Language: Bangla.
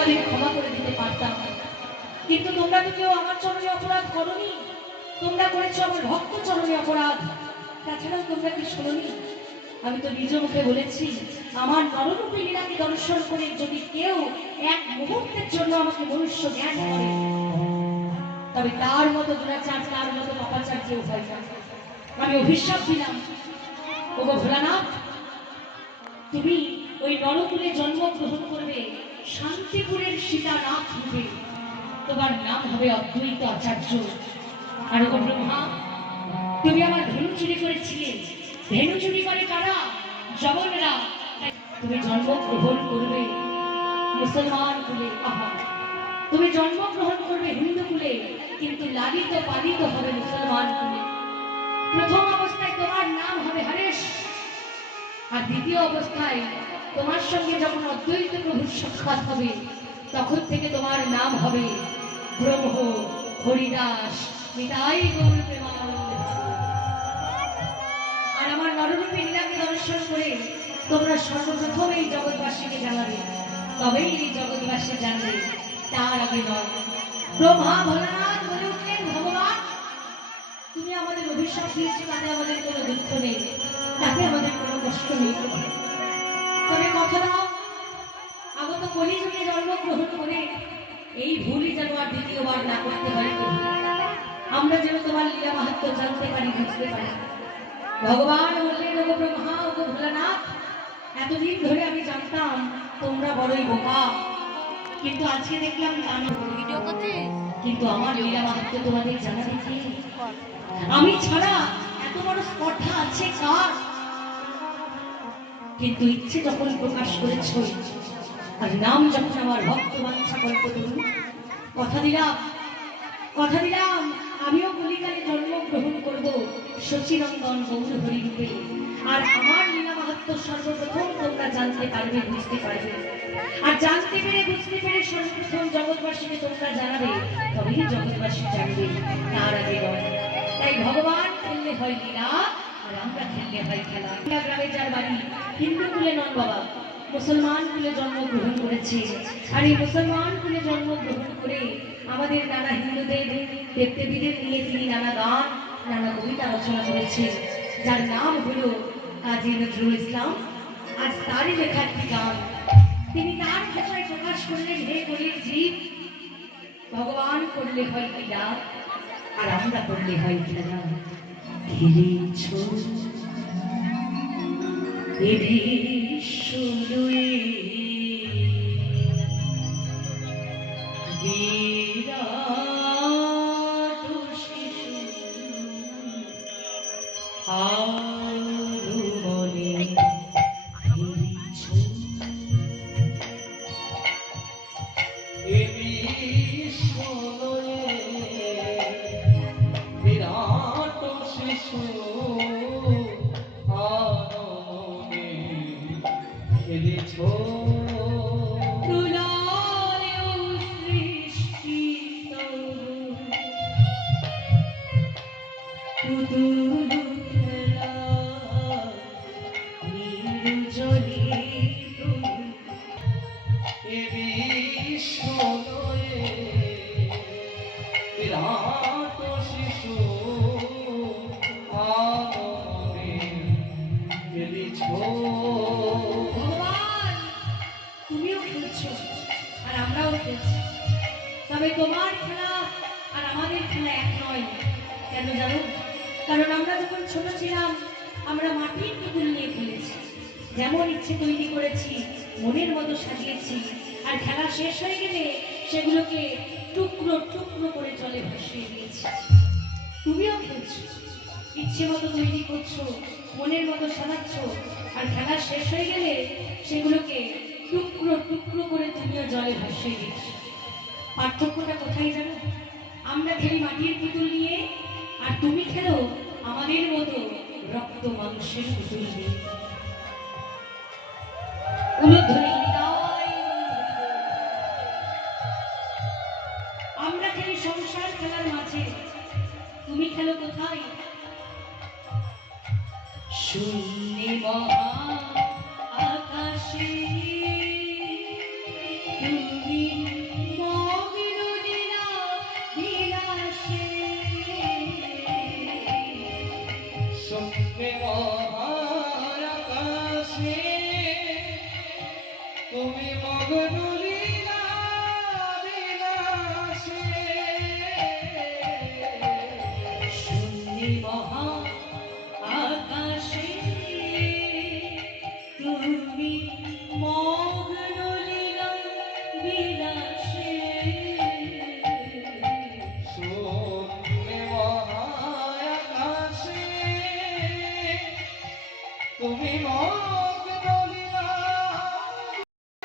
তোমাদের ক্ষমা করে দিতে পারতাম, কিন্তু তোমরা তো কেউ আমার চরণে অপরাধ করোনি। তোমরা করেছো আমার ভক্ত চরণে অপরাধ। তাছাড়াও তোমরা কি শোনোনি, আমি তো নিজ মুখে বলেছি, আমার নররূপী লীলাকে দর্শন করে যদি কেউ এক মুহূর্তের জন্য আমাকে মনুষ্য জ্ঞান করে, তবে তার মতো দুরাচার, তার মতো পাপাচার কেউ হয় না। আমি অভিশাপ দিলাম, ও ভোলানাথ, তুমি ওই নরকুলে জন্মগ্রহণ করবে, শান্তিপুরের সীতানাথ রূপে। তোমার নাম হবে অদ্বৈত আচার্য। আর ও ব্রহ্মা, তুমি আমার ধনু চুরি করেছিলে। ধনু চুরি করে কারা? জবনরা। তুমি জন্মগ্রহণ করবে মুসলমান কুলে। আহা, তুমি জন্মগ্রহণ করবে হিন্দু কুলে, কিন্তু লালিত পালিত হবে মুসলমান কুলে। প্রথম অবস্থায় তোমার নাম হবে হরেশ, আর দ্বিতীয় অবস্থায় তোমার সঙ্গে যখন অদ্বৈত প্রভুর সাক্ষাৎ হবে, তখন থেকে তোমার নাম হবে ব্রহ্ম হরিদাস নিতাই গৌর প্রেমানন্দে। আর আমার নররূপী লীলাকে দর্শন করে তোমরা সর্বপ্রথম এই জগৎবাসীকে জানাবে, তবেই এই জগৎবাসী জানবে, তার আগে নয়। ব্রহ্মা ভোলানাথ বলে উঠলেন, ভগবান, তুমি আমাদের অভিশাপ দিয়েছো, তাতে আমাদের কোনো দুঃখ নেই, তাতে আমাদের কোনো কষ্ট নেই। তবে কথা দাও, আগত কলিযুগে জন্মগ্রহণ করে এই ভুলই যেন আর দ্বিতীয়বার না করতে পারি। আমরা যেন তোমার লীলা মাহাত্ম্য জানতে পারি, বুঝতে পারি। ভগবান বললেন, ওগো ব্রহ্মা, ওগো ভোলানাথ, এতদিন ধরে আমি জানতাম তোমরা বড়ই বোকা, কিন্তু আজকে দেখলাম কিন্তু আমার লীলা মাহাত্ম্য তোমাদের জানা দেখি আমি ছাড়া এত বড় স্পর্ধা আছে কার? কিন্তু ইচ্ছে যখন প্রকাশ করেছ, আর নাম যখন আমার ভক্ত বাঞ্ছা কল্প করুন, কথা দিলাম, কথা দিলাম, আমিও কলিকালে জন্মগ্রহণ করব শচীনন্দন গৌর হরিরূপে। আর আমার লীলা মাহাত্ম্য সর্বপ্রথম তোমরা জানতে পারবে, বুঝতে পারবে। আর জানতে পেরে, বুঝতে পেরে সর্বপ্রথম জগৎবাসীকে তোমরা জানাবে, তবেই জগৎবাসী জানবে, তার আগে নয়। তাই ভগবান খেললে হয় লীলা, আর আমরা খেললে হয় খেলা। গ্রামে যার বাড়ি, হিন্দু কুলে নন বাবা, মুসলমান কুলে জন্মগ্রহণ করেছে। আর এই মুসলমান কুলে জন্মগ্রহণ করে আমাদের নানা হিন্দুদের দেবদেবীদের নিয়ে তিনি নানা গান, নানা কবিতা রচনা করেছে, যার নাম হলো কাজী নজরুল ইসলাম। আজ তারই লেখা একটি গান তিনি তার ভাষায় প্রকাশ করলেন, হে কলির জীব, ভগবান করলে হয় লীলা, আর আমরা করলে হয় খেলা। খেলেছ এ বিশ্বলয়ে বিরাট শিশু আরু বলে, খেলেছ এ বিশ্বলয়ে বিরাট শিশু আনমনে, খেলেছ তবে তোমার খেলা আর আমাদের খেলা এক নয়। কেন জানো? কারণ আমরা যখন ছোট ছিলাম, আমরা মাটির পুতুল নিয়ে খেলেছি, যেমন ইচ্ছে তৈরি করেছি, মনের মতো সাজিয়েছি, আর খেলা শেষ হয়ে গেলে সেগুলোকে টুকরো টুকরো করে জলে ভাসিয়ে দিয়েছি। তুমিও খেলছো, ইচ্ছে মতো তৈরি করছো, মনের মতো সাজাচ্ছ, আর খেলা শেষ হয়ে গেলে সেগুলোকে টুকরো টুকরো করে তুমিও জলে ভাসিয়ে দিচ্ছ। পার্থক্যটা কোথায় জানো? আমরা খেলি মাটির পুতুল নিয়ে, আর তুমি খেলো আমাদের মতো রক্ত মাংসের পুতুল নিয়ে। আমরা খেলি সংসার খেলার মাঝে, তুমি খেলো কোথায়? শূন্যে মহা আকাশে সঙ্গী মগ্ন লীলা বিলাসে সঙ্গে মহার আকাশে তুমি মগ্ন লীলা বিলাসে সঙ্গী মহা